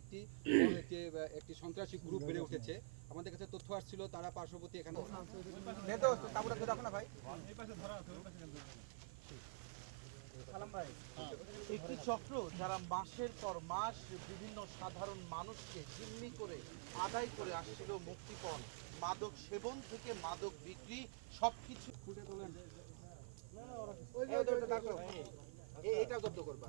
একটি একটি সন্ত্রাসী গ্রুপ বেড়ে উঠেছে। আমাদের কাছে তথ্য আসছিল তারা পার্শ্ববর্তী এখানে একটি চক্র যারা মাসের পর মাস বিভিন্ন সাধারণ মানুষকে জিম্মি করে আদায় করে আসছিল মুক্তিপণ, মাদক সেবন থেকে মাদক বিক্রি সবকিছু এটা জব্দ করবা।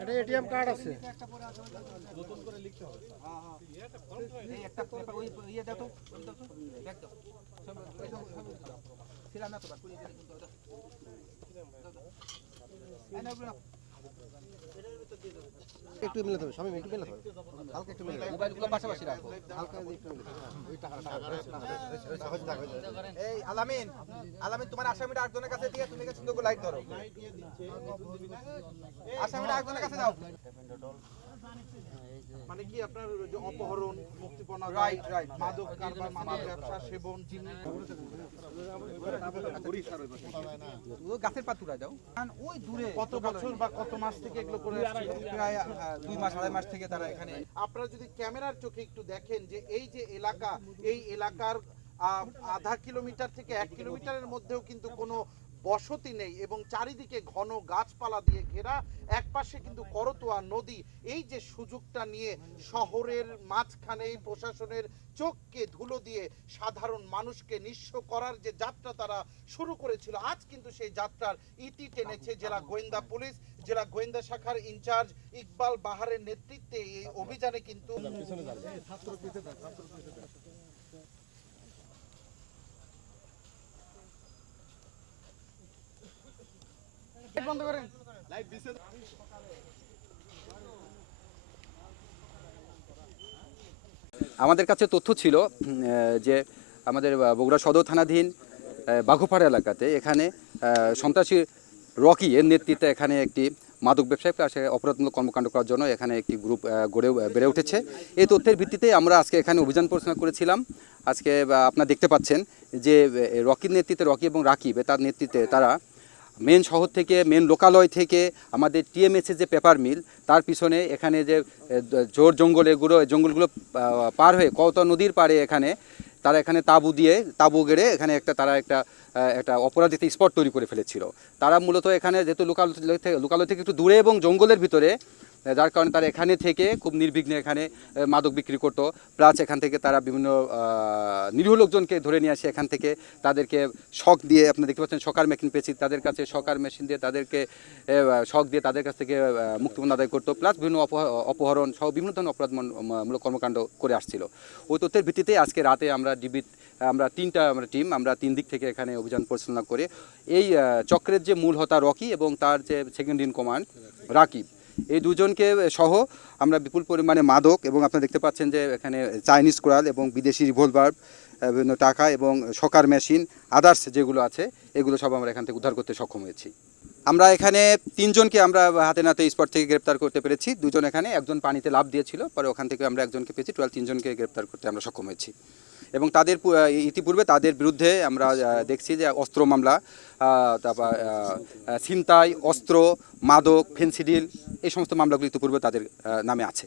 এটা এটিএম কার্ড আছে। নতুন করে লিখতে হবে। এই একটা পেপার ওই ইয়ে দাও তো, ওই দাও তো, দেখ দাও। ছিলাম না তো বা পুলিশ দিলে কিন্তু দাও। এই নাও গুলো। একটু মিলাতে হবে, স্বামী একটু মিলাতে হবে, হালকা একটু মিলাতে হবে, মোবাইলগুলো পাশাপাশি রাখো। হালকা একটু মিলাতে হবে। ওই টাকাটা এই আলামিন, আলামিন তোমার আসামিটা আরেকজনের কাছে দিয়ে তুমি কি সুন্দর করে লাইট ধরো। আসামিটা আরেকজনের কাছে দাও। মানে কি আপনার যে অপহরণ, মুক্তিপণ, রাইট রাইট, মাদক কারবার, মাদক ব্যবসা, সেবন, জিম্মি, ও গাছের পাতুরা দাও। ওই দূরে কত বছর বা কত মাস থেকে এগুলো করে আসছে? প্রায় 2 মাস 2.5 মাস থেকে তারা এখানে। আপনারা যদি ক্যামেরার চোখে একটু দেখেন যে এই যে এলাকা, এই এলাকার আধা কিলোমিটার থেকে 1 কিলোমিটারের মধ্যেও কিন্তু কোনো বসতি নেই এবং চারিদিকে ঘন গাছপালা দিয়ে ঘেরা, একপাশে কিন্তু করতোয়া নদী। এই যে সুযোগটা নিয়ে শহরের মাঝখানে প্রশাসনের চোখকে ধুলো দিয়ে সাধারণ মানুষকে নিঃস্ব করার যে যাত্রা তারা শুরু করেছিল, আজ কিন্তু সেই যাত্রার ইতি টেনেছে জেলা গোয়েন্দা পুলিশ, জেলা গোয়েন্দা শাখার ইনচার্জ ইকবাল বাহারের নেতৃত্বে এই অভিযানে কিন্তু বন্ধ করেন। আমাদের কাছে তথ্য ছিল যে আমাদের বগুড়া সদর থানাধীন বাঘুপাড়া এলাকাতে এখানে সন্ত্রাসী রকি এর নেতৃত্বে এখানে একটি মাদক ব্যবসায়ী পাশে অপরাধমূলক কর্মকাণ্ড করার জন্য এখানে একটি গ্রুপ বেড়ে উঠেছে। এই তথ্যের ভিত্তিতে আমরা আজকে এখানে অভিযান পরিচালনা করেছিলাম। আজকে আপনারা দেখতে পাচ্ছেন যে রকির নেতৃত্বে, রকি এবং রাকিব তার নেতৃত্বে তারা মেন শহর থেকে, মেন লোকালয় থেকে আমাদের টিএমএসের যে পেপার মিল তার পিছনে এখানে যে জোর জঙ্গল, জঙ্গলগুলো পার হয়ে কওতা নদীর পাড়ে এখানে তারা এখানে তাঁবু গেড়ে এখানে তারা একটা অপরাধী স্পট তৈরি করে ফেলেছিল। তারা মূলত এখানে যেহেতু লোকালয় থেকে একটু দূরে এবং জঙ্গলের ভিতরে, যার কারণে তারা এখানে থেকে খুব নির্বিঘ্নে এখানে মাদক বিক্রি করতো। প্লাস এখান থেকে তারা বিভিন্ন নিরীহ লোকজনকে ধরে নিয়ে আসে, এখান থেকে তাদেরকে শক দিয়ে, আপনি দেখতে পাচ্ছেন শকার মেশিন পেয়েছি, তাদের কাছে শকার মেশিন দিয়ে তাদেরকে শক দিয়ে তাদের কাছ থেকে মুক্তিপণ আদায় করতো। প্লাস বিভিন্ন অপহরণ সহ বিভিন্ন ধরনের অপরাধমূলক কর্মকাণ্ড করে আসছিল। ওই তথ্যের ভিত্তিতে আজকে রাতে আমরা তিনটা টিম 3 দিক থেকে এখানে অভিযান পরিচালনা করে এই চক্রের যে মূল হোতা রকি এবং তার যে সেকেন্ড ইন কমান্ড রাকিব, এই দুজনকে সহ আমরা বিপুল পরিমাণে মাদক এবং আপনারা দেখতে পাচ্ছেন যে এখানে চাইনিজ কোরাল এবং বিদেশি রিভলভার, বিভিন্ন টাকা এবং শকার মেশিন, আদার্স যেগুলো আছে এগুলো সব আমরা এখান থেকে উদ্ধার করতে সক্ষম হয়েছি। আমরা এখানে 3 জনকে আমরা হাতে নাতে স্পট থেকে গ্রেপ্তার করতে পেরেছি। 2 জন এখানে, একজন পানিতে লাফ দিয়েছিল, পরে ওখান থেকে আমরা একজনকে পেয়েছি। টোটাল 3 জনকে গ্রেপ্তার করতে আমরা সক্ষম হয়েছি এবং তাদের ইতিপূর্বে তাদের বিরুদ্ধে আমরা দেখছি যে অস্ত্র মামলা, তারপর ছিনতাই, অস্ত্র, মাদক, ফেন্সিডিল, এই সমস্ত মামলাগুলো ইতিপূর্বে তাদের নামে আছে।